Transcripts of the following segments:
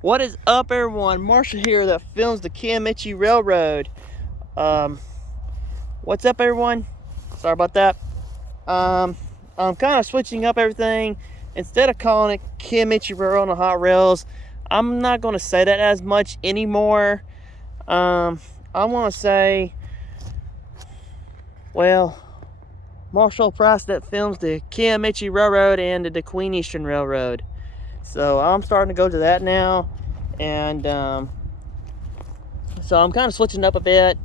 What is up, everyone? Marshall here that films the Kiamichi Railroad. What's up, everyone? Sorry about that. I'm kind of switching up everything. Instead of calling it Kiamichi Railroad on the hot rails, I'm not going to say that as much anymore. I want to say, well, Marshall Price that films the Kiamichi Railroad and the Queen Eastern Railroad. So I'm starting to go to that now, and so I'm kind of switching up a bit.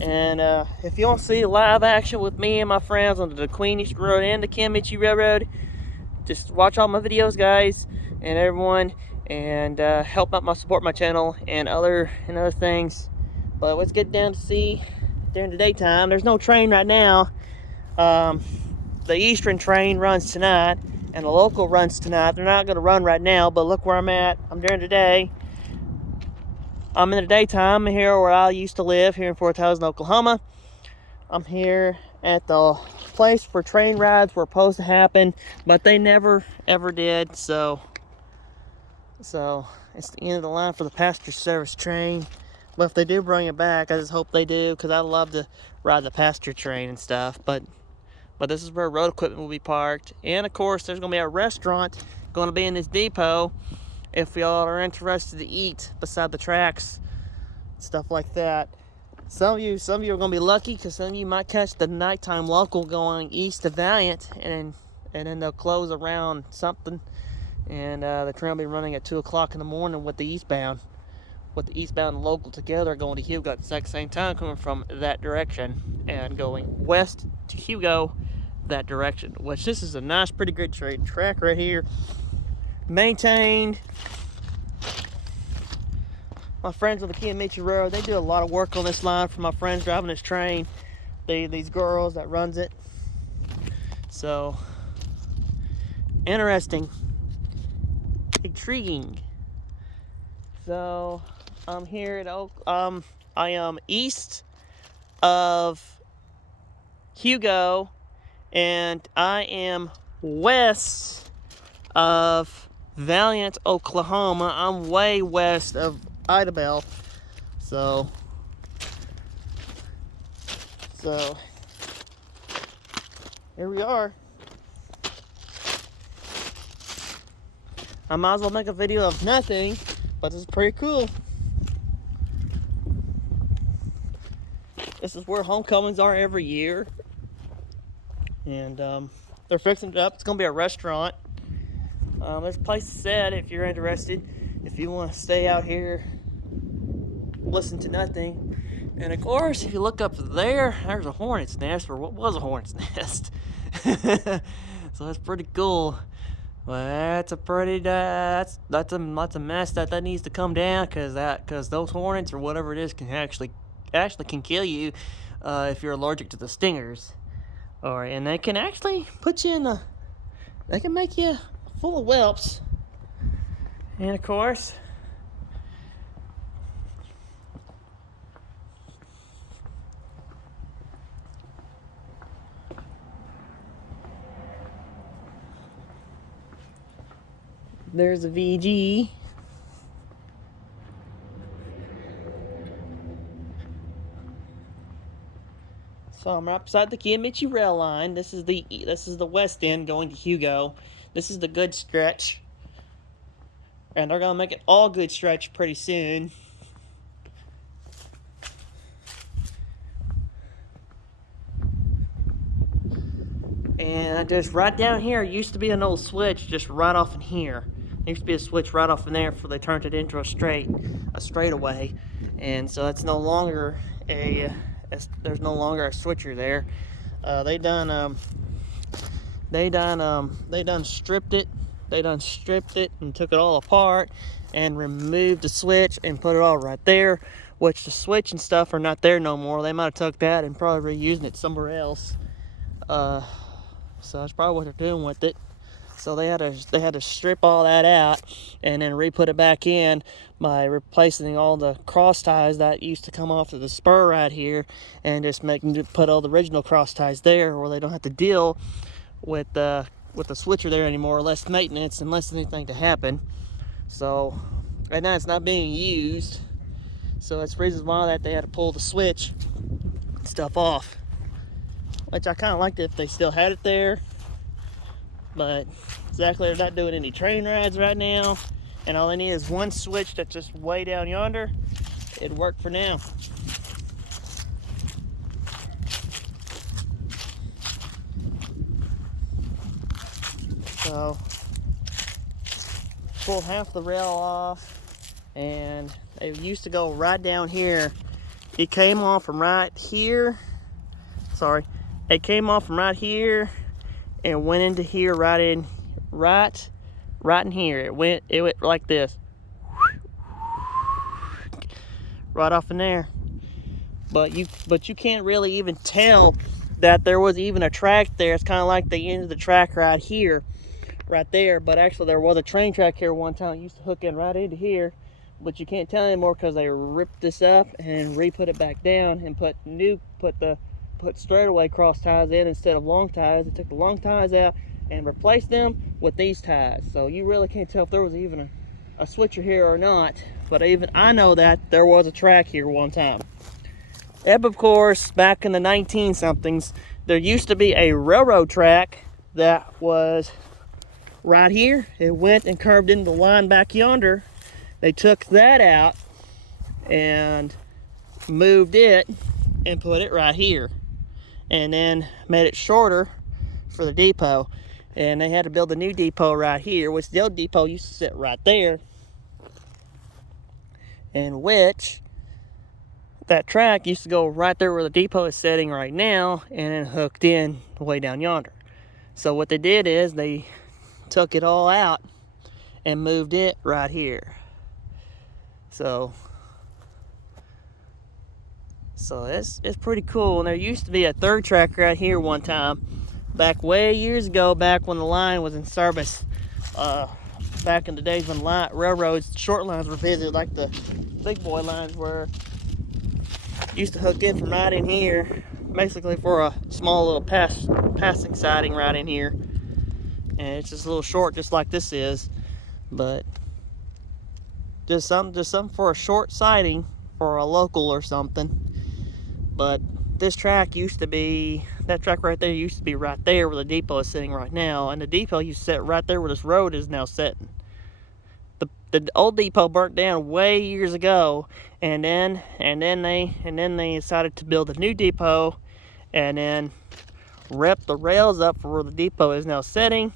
And if you want to see live action with me and my friends on the Queen Eastern Road and the Kiamichi Railroad, just watch all my videos, guys, and everyone, and help out support my channel and other things. But let's get down to see during the daytime. There's no train right now. The Eastern train runs tonight, and the local runs tonight. They're not going to run right now, but look where I'm at. I'm during the day. I'm in the daytime here where I used to live, here in Fort Townsend, Oklahoma. I'm here at the place where train rides were supposed to happen, but they never ever did. So it's the end of the line for the passenger service train. But if they do bring it back, I just hope they do, because I'd love to ride the passenger train and stuff. But this is where road equipment will be parked. And of course, there's going to be a restaurant going to be in this depot if y'all are interested to eat beside the tracks, stuff like that. Some of you are going to be lucky, because some of you might catch the nighttime local going east to Valiant, and then they'll close around something, and the train will be running at 2 o'clock in the morning with the eastbound and local together going to Hugo at the exact same time, coming from that direction and going west to Hugo that direction, which this is a nice, pretty good track right here, maintained. My friends on the Kiamichi Railroad, they do a lot of work on this line for my friends driving this train. These girls that runs it. So interesting, intriguing. So I'm here at I am east of Hugo, and I am west of Valiant, Oklahoma. I'm way west of Idabel. So here we are. I might as well make a video of nothing, but this is pretty cool. This is where homecomings are every year. And they're fixing it up. It's going to be a restaurant. There's a place set if you're interested. If you want to stay out here, listen to nothing. And of course, if you look up there, there's a hornet's nest, or what was a hornet's nest. So that's pretty cool. Well, that's a pretty that's a mess that needs to come down, because those hornets or whatever it is can actually can kill you if you're allergic to the stingers, and they can actually put you they can make you full of whelps. And of course, there's a VG. So I'm right beside the Kiamichi rail line. This is the west end going to Hugo. This is the good stretch, and they're gonna make it all good stretch pretty soon. And just right down here used to be an old switch, just right off in here. There used to be a switch right off in there before they turned it into a straightaway, and so it's no longer there's no longer a switcher there. They done stripped it. They done stripped it and took it all apart and removed the switch and put it all right there, which the switch and stuff are not there no more. They might have took that and probably reusing it somewhere else. So that's probably what they're doing with it. So they had to strip all that out and then re-put it back in by replacing all the cross ties that used to come off of the spur right here, and just put all the original cross ties there, where they don't have to deal with the switcher there anymore, less maintenance and less anything to happen. So right now it's not being used. So that's the reason why that they had to pull the switch and stuff off. Which I kind of liked it if they still had it there. But exactly, they're not doing any train rides right now. And all they need is one switch that's just way down yonder. It'd work for now. So pulled half the rail off, and they used to go right down here. It came off from right here. Sorry, it came off from right here and went into here, right in here. It went like this, right off in there. But you can't really even tell that there was even a track there. It's kind of like the end of the track right here, right there. But actually there was a train track here one time. It used to hook in right into here, but you can't tell anymore because they ripped this up and re-put it back down and put straightaway cross ties in instead of long ties. They took the long ties out and replaced them with these ties. So you really can't tell if there was even a switcher here or not. But even I know that there was a track here one time. And of course, back in the 19-somethings, there used to be a railroad track that was right here. It went and curved into the line back yonder. They took that out and moved it and put it right here, and then made it shorter for the depot. And they had to build a new depot right here, which the old depot used to sit right there, and which that track used to go right there where the depot is sitting right now, and then hooked in way down yonder. So what they did is they took it all out and moved it right here. So it's pretty cool. And there used to be a third track right here one time, back way years ago, back when the line was in service. Back in the days when railroads, short lines were busy, like the big boy lines were. Used to hook in from right in here, basically for a small little passing siding right in here. And it's just a little short, just like this is, but just something for a short siding for a local or something. But this track used to be, that track right there used to be right there where the depot is sitting right now, and the depot used to sit right there where this road is now sitting. The old depot burnt down way years ago, and then they decided to build a new depot, and then ripped the rails up for where the depot is now sitting,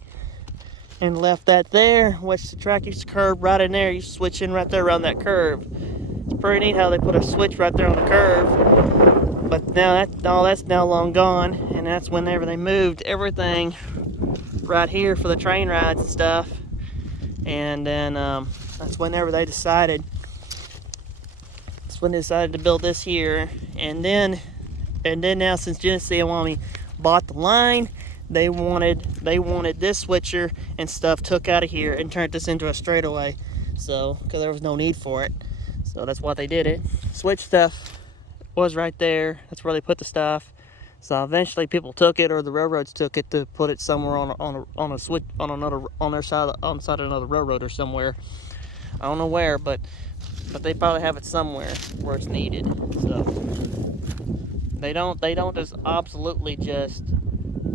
and left that there, which the track used to curve right in there. You switch in right there around that curve. It's pretty neat how they put a switch right there on the curve. But now all that's now long gone, and that's whenever they moved everything right here for the train rides and stuff. And then that's whenever they decided. That's when they decided to build this here. And then now, since Genesee and Wyoming bought the line, they wanted this switcher and stuff took out of here and turned this into a straightaway. So, because there was no need for it, so that's why they did it. Switch stuff was right there. That's where they put the stuff. So eventually, people took it, or the railroads took it to put it somewhere on a switch on their side of another railroad or somewhere. I don't know where, but they probably have it somewhere where it's needed. So they don't just absolutely just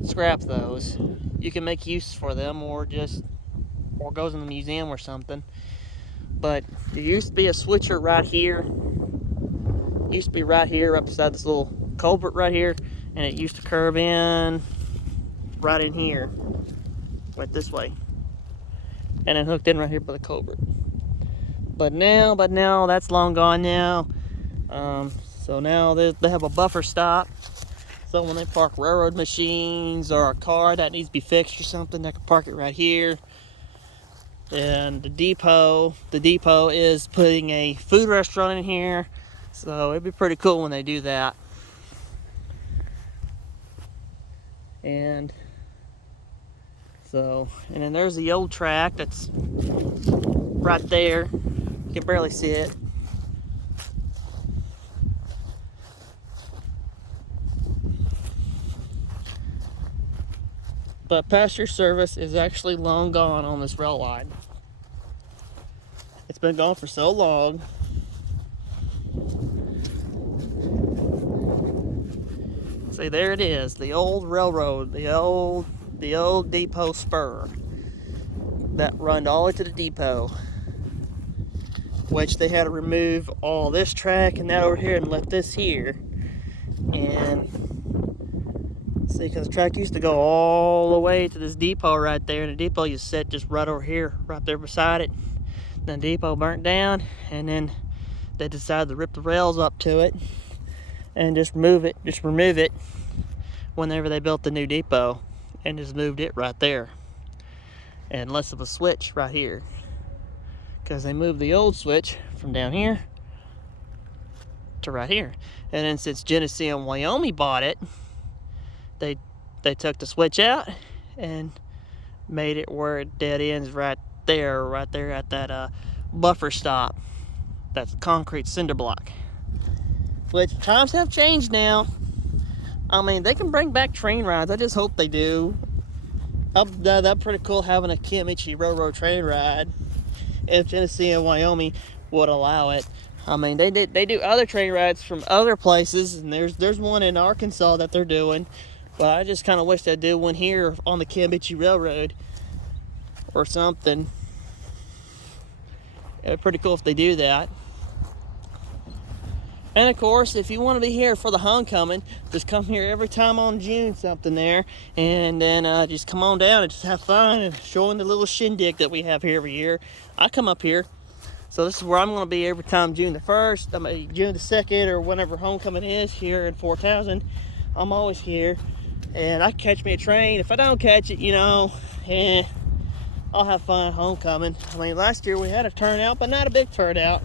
scrap those. You can make use for them, or goes in the museum or something. But there used to be a switcher right here. It used to be right here up beside this little culvert right here, and it used to curve in right in here, went this way, and then hooked in right here by the culvert. But now that's long gone now. So now they have a buffer stop. So when they park railroad machines or a car that needs to be fixed or something, they can park it right here. And the depot is putting a food restaurant in here. So it'd be pretty cool when they do that. And then there's the old track that's right there. You can barely see it. But passenger service is actually long gone on this rail line. It's been gone for so long. See, there it is, the old railroad, the old depot spur that run all the way to the depot, which they had to remove all this track and that over here and left this here. And see, because the track used to go all the way to this depot right there, and the depot you set just right over here, right there beside it. Then the depot burnt down, and then they decided to rip the rails up to it and just remove it whenever they built the new depot, and just moved it right there. And less of a switch right here, because they moved the old switch from down here to right here. And then since Genesee and Wyoming bought it, they took the switch out and made it where it dead ends right there at that buffer stop. That's a concrete cinder block. Which times have changed now. I mean, they can bring back train rides. I just hope they do. That'd pretty cool having a kiamichi railroad train ride if Genesee and Wyoming would allow it. I mean, they do other train rides from other places, and there's one in Arkansas that they're doing. But I just kind of wish they'd do one here on the Kiamichi Railroad or something. It'd be pretty cool if they do that. And of course, if you want to be here for the homecoming, just come here every time on June something there, and then just come on down and just have fun and showing the little shindig that we have here every year. I come up here, so this is where I'm going to be every time June the 1st, I mean June the 2nd, or whenever homecoming is here in 4000. I'm always here, and I catch me a train. If I don't catch it, I'll have fun at homecoming. I mean, last year we had a turnout, but not a big turnout.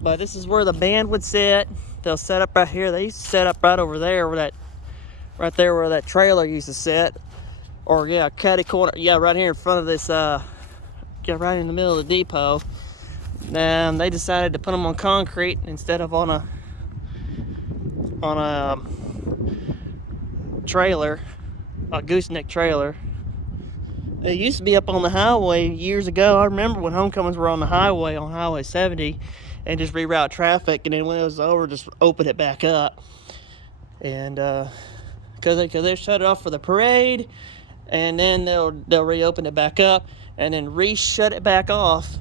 But this is where the band would sit. They'll set up right here. They used to set up right over there where that trailer used to sit. Or yeah, catty corner. Yeah, right here in front of this right in the middle of the depot. And they decided to put them on concrete instead of on a trailer, a gooseneck trailer. It used to be up on the highway years ago. I remember when homecomings were on the highway, on Highway 70, and just reroute traffic, and then when it was over, just open it back up. And because they shut it off for the parade, and then they'll reopen it back up, and then re-shut it back off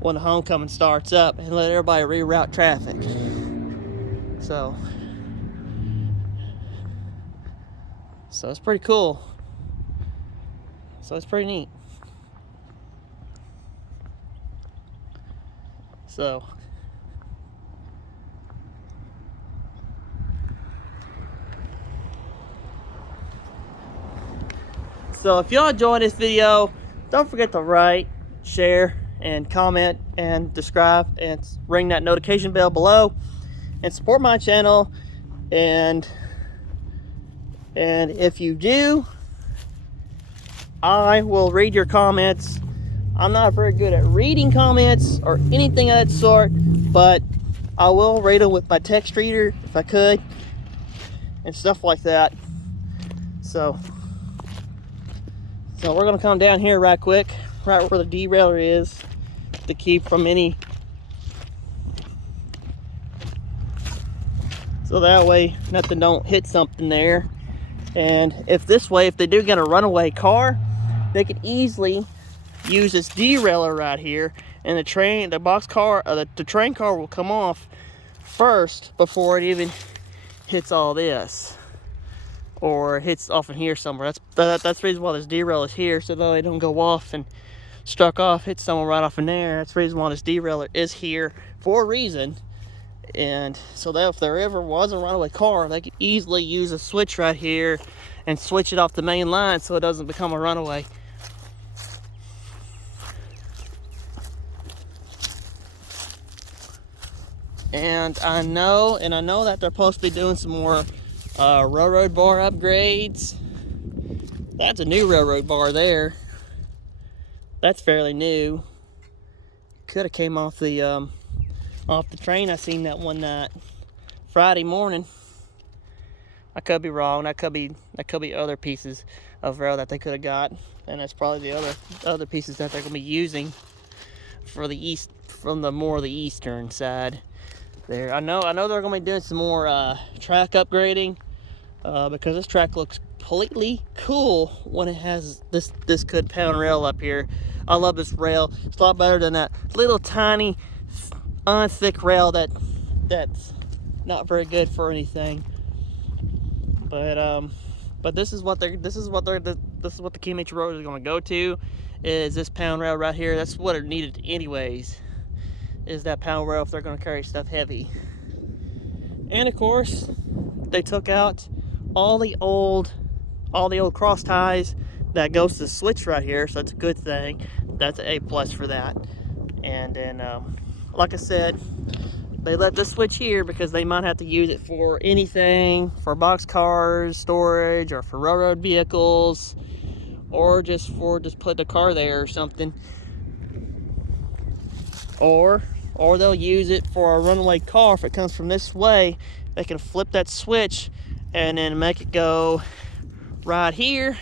when the homecoming starts up, and let everybody reroute traffic. So it's pretty cool. So it's pretty neat. So if y'all enjoyed this video, don't forget to like, share, and comment, and subscribe, and ring that notification bell below, and support my channel. And if you do, I will read your comments. I'm not very good at reading comments or anything of that sort, but I will read them with my text reader if I could, and stuff like that. So we're gonna come down here right quick, right where the derailer is, to keep from any, so that way nothing don't hit something there. And if they do get a runaway car, they could easily use this derailer right here, and the train car will come off first before it even hits all this, or hits off in here somewhere. That's the reason why this derailer is here, so that they don't go off and hit someone right off in there. That's the reason why this derailer is here, for a reason. And so that if there ever was a runaway car, they could easily use a switch right here and switch it off the main line so it doesn't become a runaway. And I know that they're supposed to be doing some more railroad bar upgrades. That's a new railroad bar there. That's fairly new. Could have came off the train I seen that one night, Friday morning. I could be wrong. That could be other pieces of rail that they could have got, and that's probably the other pieces that they're gonna be using for the east, from the more the eastern side there. I know they're gonna be doing some more track upgrading, because this track looks completely cool when it has this good pound rail up here. I love this rail. It's a lot better than that little tiny thick rail that's not very good for anything. But this is what the kiamichi road is going to go to, is this pound rail right here. That's what it needed anyways, is that pound rail if they're going to carry stuff heavy. And of course, they took out all the old cross ties that goes to the switch right here, so that's a good thing. That's an A+ for that. And then, like I said, they let this switch here because they might have to use it for anything, for box cars, storage, or for railroad vehicles, or just put the car there or something. Or they'll use it for a runaway car. If it comes from this way, they can flip that switch and then make it go right here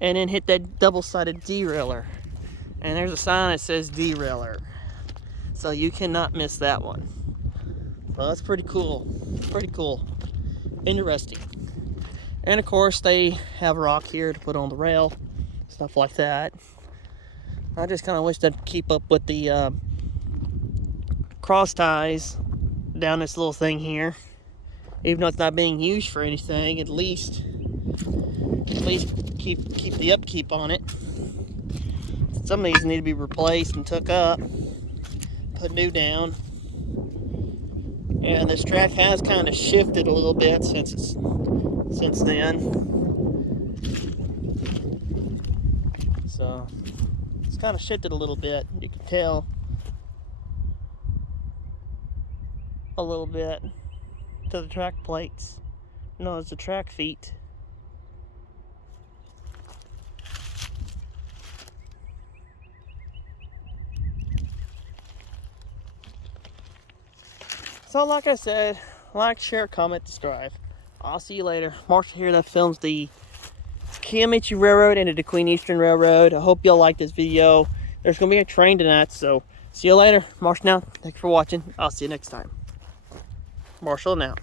and then hit that double-sided derailer. And there's a sign that says derailer, so you cannot miss that one. Well, that's pretty cool. Pretty cool. Interesting. And of course, they have rock here to put on the rail, stuff like that. I just kind of wish they'd keep up with the cross ties down this little thing here. Even though it's not being used for anything, at least keep the upkeep on it. Some of these need to be replaced and took up, put new down. And this track has kind of shifted a little bit since then. So it's kind of shifted a little bit. You can tell a little bit to the track plates. No, it's the track feet. So like I said, like, share, comment, subscribe. I'll see you later. Marshall here that films the Kiamichi Railroad and the Queen Eastern Railroad. I hope y'all like this video. There's going to be a train tonight, so see you later. Marshall now. Thanks for watching. I'll see you next time. Marshall now.